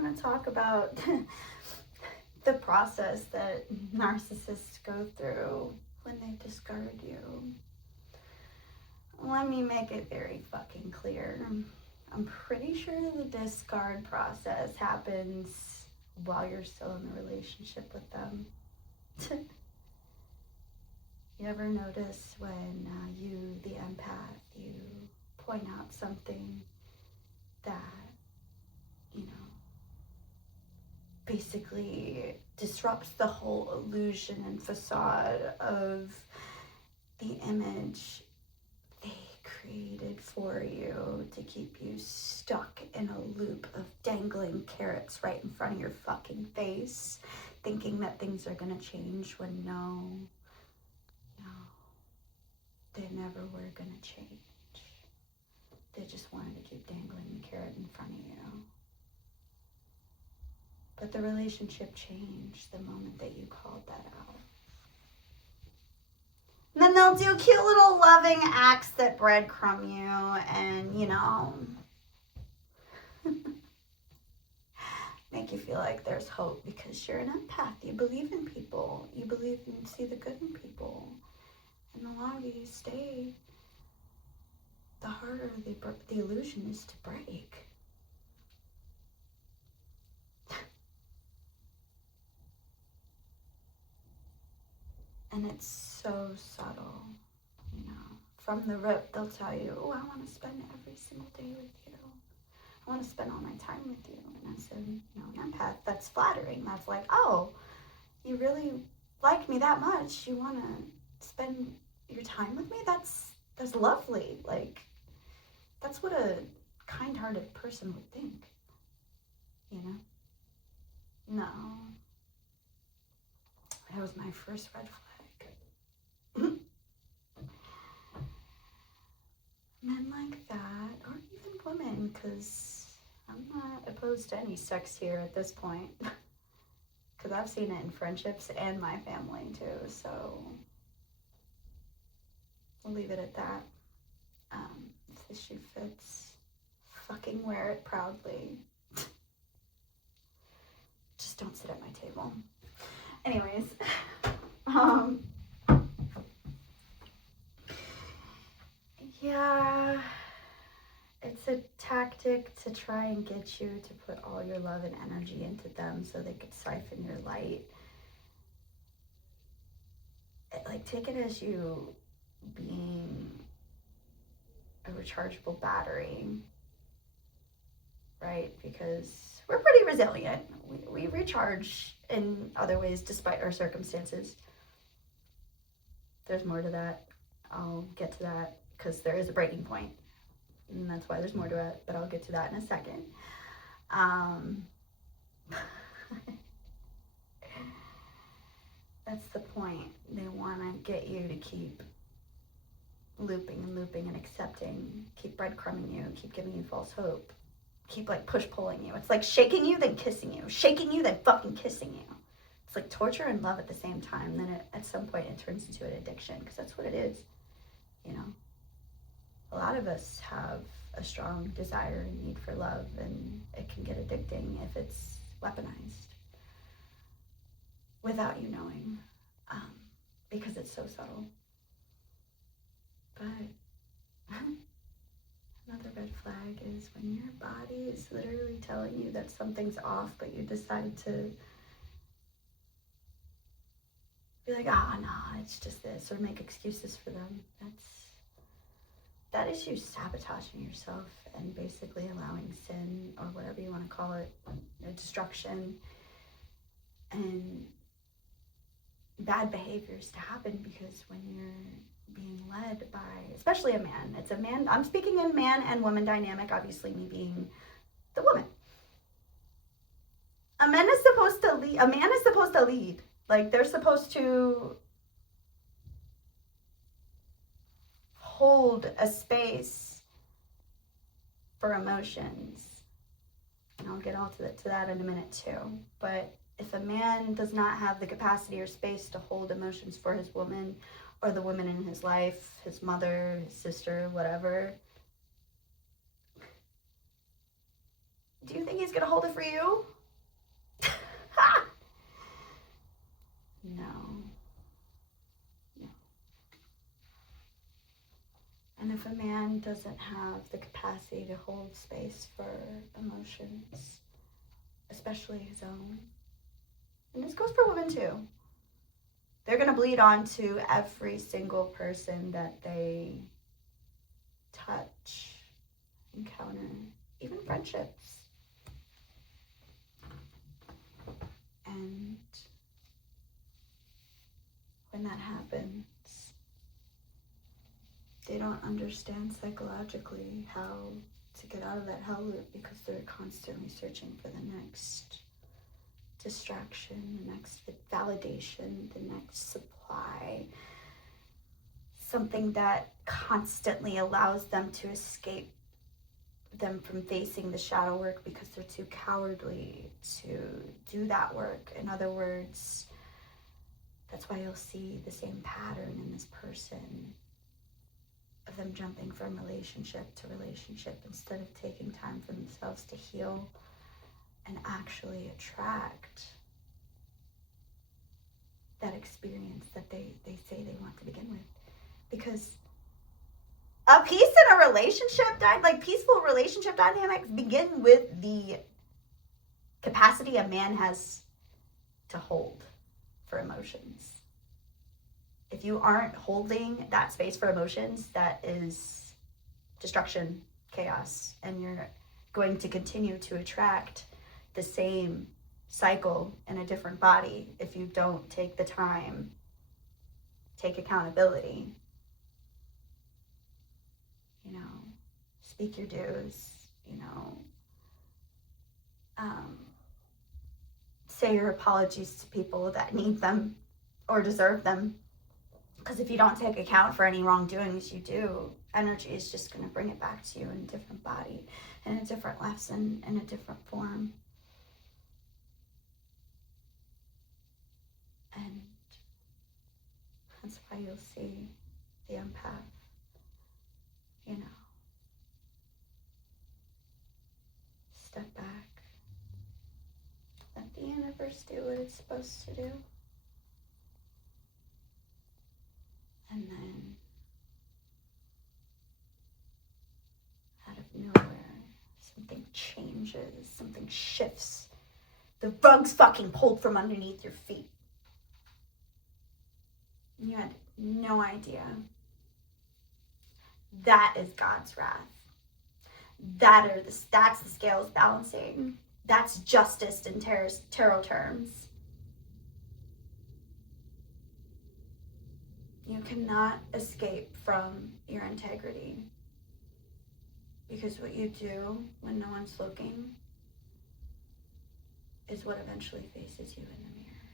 want to talk about the process that narcissists go through when they discard you. Let me make it very fucking clear. I'm pretty sure the discard process happens while you're still in the relationship with them. You ever notice when you, the empath, you point out something that, you know, basically disrupts the whole illusion and facade of the image they created for you to keep you stuck in a loop of dangling carrots right in front of your fucking face, thinking that things are gonna change when no, they never were gonna change. They just wanted to keep dangling the carrot in front of you. But the relationship changed the moment that you called that out. And then they'll do cute little loving acts that breadcrumb you and, make you feel like there's hope because you're an empath. You believe in people. You believe and see the good in people. And the longer you stay, the harder the illusion is to break. And it's so subtle, From the rip, they'll tell you, oh, I want to spend every single day with you. I want to spend all my time with you. And I said, an empath, that's flattering. That's like, oh, you really like me that much. You want to spend your time with me? That's lovely. Like, that's what a kind-hearted person would think, No. That was my first red flag. Men like that, or even women, because I'm not opposed to any sex here at this point. Because I've seen it in friendships and my family too, so we'll leave it at that. If the shoe fits, fucking wear it proudly. Just don't sit at my table. Anyways, yeah, it's a tactic to try and get you to put all your love and energy into them so they could siphon your light. Take it as you being a rechargeable battery, right? Because we're pretty resilient. We recharge in other ways despite our circumstances. There's more to that. I'll get to that because there is a breaking point. And that's why there's more to it, but I'll get to that in a second. That's the point. They want to get you to keep looping and accepting, keep breadcrumbing you, keep giving you false hope, keep push-pulling you. It's like shaking you, then kissing you, shaking you, then fucking kissing you. It's like torture and love at the same time. Then at some point it turns into an addiction, because that's what it is, A lot of us have a strong desire and need for love, and it can get addicting if it's weaponized without you knowing, because it's so subtle. But another red flag is when your body is literally telling you that something's off, but you decide to be like, no, it's just this, or make excuses for them. That is you sabotaging yourself and basically allowing sin, or whatever you want to call it, destruction and bad behaviors to happen. Because when you're being led by, especially a man, it's a man, I'm speaking in man and woman dynamic, obviously me being the woman. A man is supposed to lead. They're supposed to hold a space for emotions. And I'll get all to that in a minute too. But if a man does not have the capacity or space to hold emotions for his woman, or the women in his life, his mother, his sister, whatever, Do you think he's going to hold it for you? No. No. And if a man doesn't have the capacity to hold space for emotions, especially his own, and this goes for women too, they're going to bleed onto every single person that they touch, encounter, even friendships. And when that happens, they don't understand psychologically how to get out of that hell loop because they're constantly searching for the next distraction, the next validation, the next supply, something that constantly allows them to escape them from facing the shadow work because they're too cowardly to do that work. In other words, that's why you'll see the same pattern in this person of them jumping from relationship to relationship instead of taking time for themselves to heal and actually attract that experience that they say they want to begin with. Because a peace in a relationship, like peaceful relationship dynamics begin with the capacity a man has to hold for emotions. If you aren't holding that space for emotions, that is destruction, chaos, and you're going to continue to attract the same cycle in a different body if you don't take the time, take accountability, speak your dues, say your apologies to people that need them or deserve them. Because if you don't take account for any wrongdoings you do, energy is just going to bring it back to you in a different body, in a different lesson, in a different form. And that's why you'll see the empath, step back, let the universe do what it's supposed to do. And then, out of nowhere, something changes, something shifts. The rug's fucking pulled from underneath your feet. You had no idea. That is God's wrath. That's the scales balancing. That's justice in tarot terms. You cannot escape from your integrity. Because what you do when no one's looking is what eventually faces you in the mirror.